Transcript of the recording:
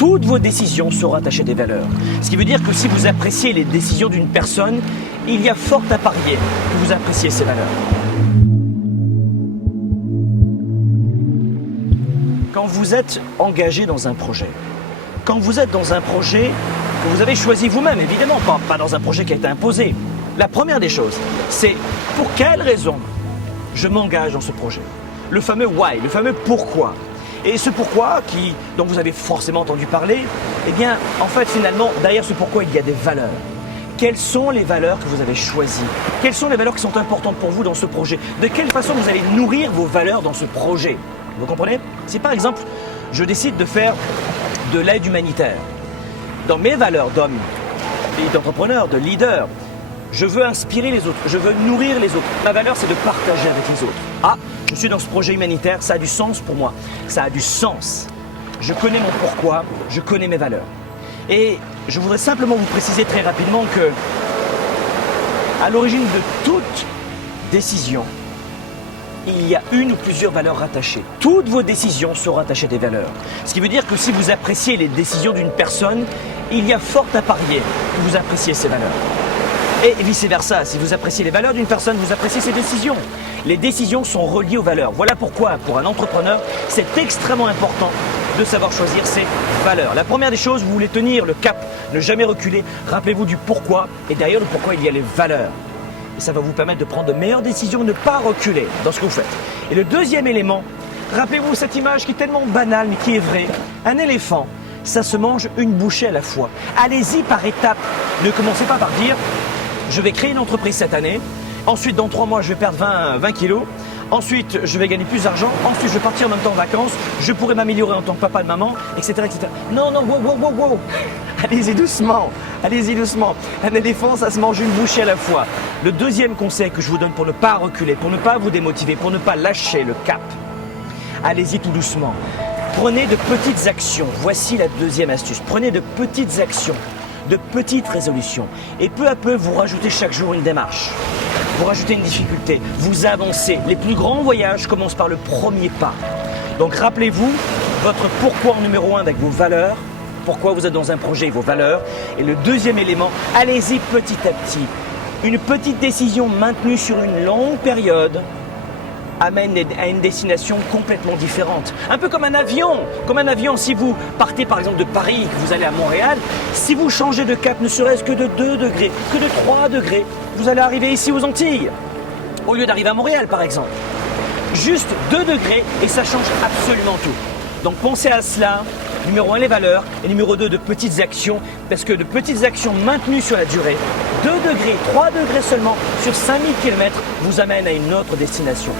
toutes vos décisions sont rattachées à des valeurs. Ce qui veut dire que si vous appréciez les décisions d'une personne, il y a fort à parier que vous appréciez ses valeurs. Quand vous êtes engagé dans un projet, quand vous êtes dans un projet que vous avez choisi vous-même, évidemment, pas dans un projet qui a été imposé, la première des choses, c'est pour quelle raison je m'engage dans ce projet. Le fameux why, le fameux pourquoi. Et ce pourquoi, dont vous avez forcément entendu parler, eh bien, en fait, finalement, derrière ce pourquoi, il y a des valeurs. Quelles sont les valeurs que vous avez choisies? Quelles sont les valeurs qui sont importantes pour vous dans ce projet? De quelle façon vous allez nourrir vos valeurs dans ce projet? Vous comprenez? Si par exemple, je décide de faire de l'aide humanitaire, dans mes valeurs d'homme et d'entrepreneur, de leader, je veux inspirer les autres, je veux nourrir les autres. Ma valeur, c'est de partager avec les autres. Ah, je suis dans ce projet humanitaire, ça a du sens pour moi. Ça a du sens. Je connais mon pourquoi, je connais mes valeurs. Et je voudrais simplement vous préciser très rapidement que, à l'origine de toute décision, il y a une ou plusieurs valeurs rattachées. Toutes vos décisions sont rattachées à des valeurs. Ce qui veut dire que si vous appréciez les décisions d'une personne, il y a fort à parier que vous appréciez ces valeurs. Et vice-versa, si vous appréciez les valeurs d'une personne, vous appréciez ses décisions. Les décisions sont reliées aux valeurs. Voilà pourquoi, pour un entrepreneur, c'est extrêmement important de savoir choisir ses valeurs. La première des choses, vous voulez tenir le cap, ne jamais reculer. Rappelez-vous du pourquoi, et derrière le pourquoi, il y a les valeurs. Et ça va vous permettre de prendre de meilleures décisions, ne pas reculer dans ce que vous faites. Et le deuxième élément, rappelez-vous cette image qui est tellement banale, mais qui est vraie. Un éléphant, ça se mange une bouchée à la fois. Allez-y par étapes. Ne commencez pas par dire je vais créer une entreprise cette année, ensuite dans 3 mois je vais perdre 20 kilos, ensuite je vais gagner plus d'argent, ensuite je vais partir en même temps en vacances, je pourrai m'améliorer en tant que papa et maman, etc. etc. Non, non, wow. Allez-y doucement, allez-y doucement. Un éléphant, ça se mange une bouchée à la fois. Le deuxième conseil que je vous donne pour ne pas reculer, pour ne pas vous démotiver, pour ne pas lâcher le cap, allez-y tout doucement. Prenez de petites actions, voici la deuxième astuce, prenez de petites actions, de petites résolutions. Et peu à peu, vous rajoutez chaque jour une démarche. Vous rajoutez une difficulté. Vous avancez. Les plus grands voyages commencent par le premier pas. Donc rappelez-vous votre pourquoi en numéro 1 avec vos valeurs. Pourquoi vous êtes dans un projet et vos valeurs. Et le deuxième élément, allez-y petit à petit. Une petite décision maintenue sur une longue période amène à une destination complètement différente. Un peu comme un avion. Comme un avion, si vous partez par exemple de Paris et que vous allez à Montréal, si vous changez de cap ne serait-ce que de 2 degrés, que de 3 degrés, vous allez arriver ici aux Antilles, au lieu d'arriver à Montréal par exemple. Juste 2 degrés et ça change absolument tout. Donc pensez à cela. Numéro 1, les valeurs. Et numéro 2, de petites actions. Parce que de petites actions maintenues sur la durée, 2 degrés, 3 degrés seulement sur 5000 km vous amènent à une autre destination.